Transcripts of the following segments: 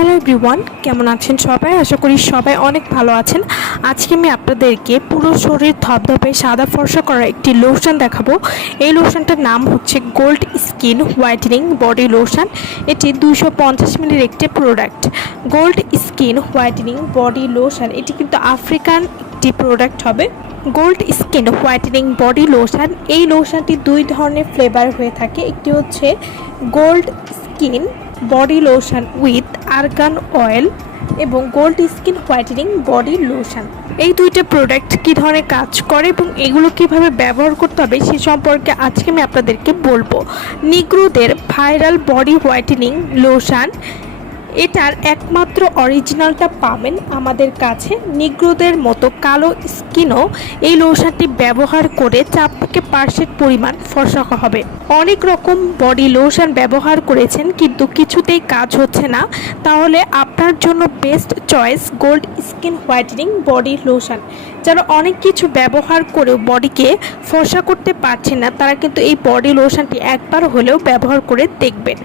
Hello everyone, কেমন আছেন সবাই? আশা করি সবাই অনেক ভালো আছেন। আজকে আমি আপনাদেরকে পুরো শরীর ধপধপে সাদা ফর্সা করা একটি লোশন দেখাবো। এই লোশনটার নাম হচ্ছে gold skin whitening body lotion এটি দুশো পঞ্চাশ মিলির একটি product gold skin whitening body lotion এটি কিন্তু আফ্রিকান একটি প্রোডাক্ট হবে। Gold skin whitening body lotion এই লোশনটি দুই ধরনের ফ্লেভার হয়ে থাকে। একটি হচ্ছে gold skin body lotion with argan oil এবং gold skin whitening body lotion. এই দুইটা প্রোডাক্ট কী ধরনের কাজ করে এবং এগুলো কীভাবে ব্যবহার করতে হবে সে সম্পর্কে আজকে আমি আপনাদেরকে বলব। নিগ্রোদের ভাইরাল বডি হোয়াইটেনিং লোশন এটার একমাত্র অরিজিনালটা পাবেন আমাদের কাছে নিগ্রোদের মতো কালো স্কিনও এই লোশনটি ব্যবহার করে চাপ থেকে পার্সেন্ট পরিমাণ ফর্সা হবে। অনেক রকম বডি লোশন ব্যবহার করেছেন, কিন্তু কিছুতেই কাজ হচ্ছে না। তাহলে আপনার জন্য best choice gold skin whitening body lotion. যারা অনেক কিছু ব্যবহার করেও বডিকে ফর্সা করতে পারছে না, তারা কিন্তু এই বডি লোশনটি একবার হলেও ব্যবহার করে দেখবেন।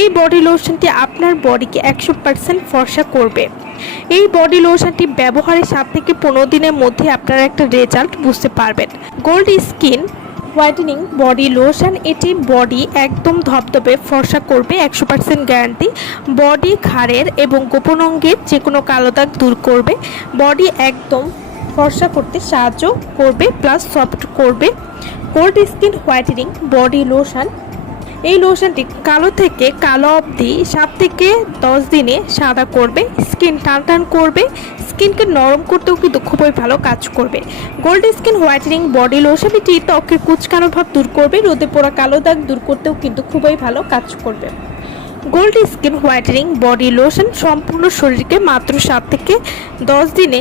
এই বডি লোশনটি আপনার বডিকে একশো পার্সেন্ট ফর্সা করবে। এই বডি লোশনটি ব্যবহারের সাত থেকে পনেরো দিনের মধ্যে আপনারা একটা রেজাল্ট বুঝতে পারবেন। Gold skin whitening body lotion এটি বডি একদম ধপধপে ফর্সা করবে, একশো পার্সেন্ট গ্যারান্টি বডি ঘাড়ের এবং গোপন অঙ্গের যে কোনো কালো দাগ দূর করবে। বডি একদম ফর্সা করতে সাহায্য করবে প্লাস সফট করবে। Gold skin whitening body lotion এই লোশনটি কালো থেকে কালো অবধি সাত থেকে দশ দিনে সাদা করবে স্কিন টান টান করবে। স্কিনকে নরম করতেও কিন্তু খুবই ভালো কাজ করবে। Gold skin whitening body lotion এটি ত্বকের কুচকানো ভাব দূর করবে, রোদে পোড়া কালো দাগ দূর করতেও কিন্তু খুবই ভালো কাজ করবে। Gold skin whitening body lotion সম্পূর্ণ শরীরকে মাত্র সাত থেকে দশ দিনে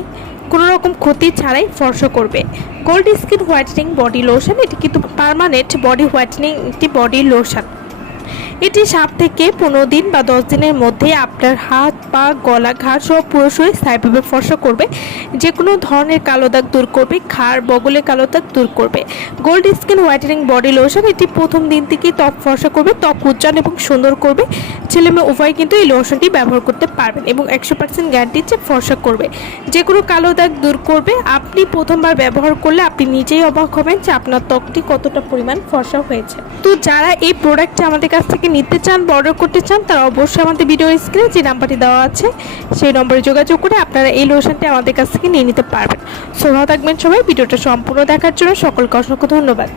কোনো রকম ক্ষতি ছাড়াই ফর্সা করবে। Gold skin whitening body lotion এটি কিন্তু পারমানেন্ট বডি হোয়াইটনিং একটি বডি লোশন এটি সাত থেকে পনেরো দিন বা দশ দিনের মধ্যে আপনার হাত পা, গলা ঘাড় সহ পুরো শরীর স্থায়ীভাবে ফর্সা করবে। যে কোনো ধরনের কালো দাগ দূর করবে, ঘাড় বগলে কালো দাগ দূর করবে। Gold skin whitening body lotion এটি প্রথম দিন থেকেই ত্বক ফর্সা করবে, ত্বক উজ্জ্বল এবং সুন্দর করবে। ছেলে মেয়ে উভয় কিন্তু এই লোশনটি ব্যবহার করতে পারবেন এবং একশো পার্সেন্ট গ্যারান্টি যে ফর্সা করবে। যে কোনো কালো দাগ দূর করবে, আপনি প্রথমবার ব্যবহার করলে আপনি নিজেই অবাক হবেন যে আপনার ত্বকটি কতটা পরিমাণ ফর্সা হয়েছে। তো যারা এই প্রোডাক্টটা আমাদের কাছ থেকে নিতে চান অর্ডার করতে চান, তারা অবশ্যই আমাদের ভিডিও স্ক্রিনে যে নাম্বারটি দেওয়া আছে, সেই নম্বরে যোগাযোগ করে আপনারা এই লোশনটি আমাদের কাছ থেকে নিয়ে নিতে পারবেন। সো থাকবেন সবাই, ভিডিওটা সম্পূর্ণ দেখার জন্য সকলকে অসংখ্য ধন্যবাদ।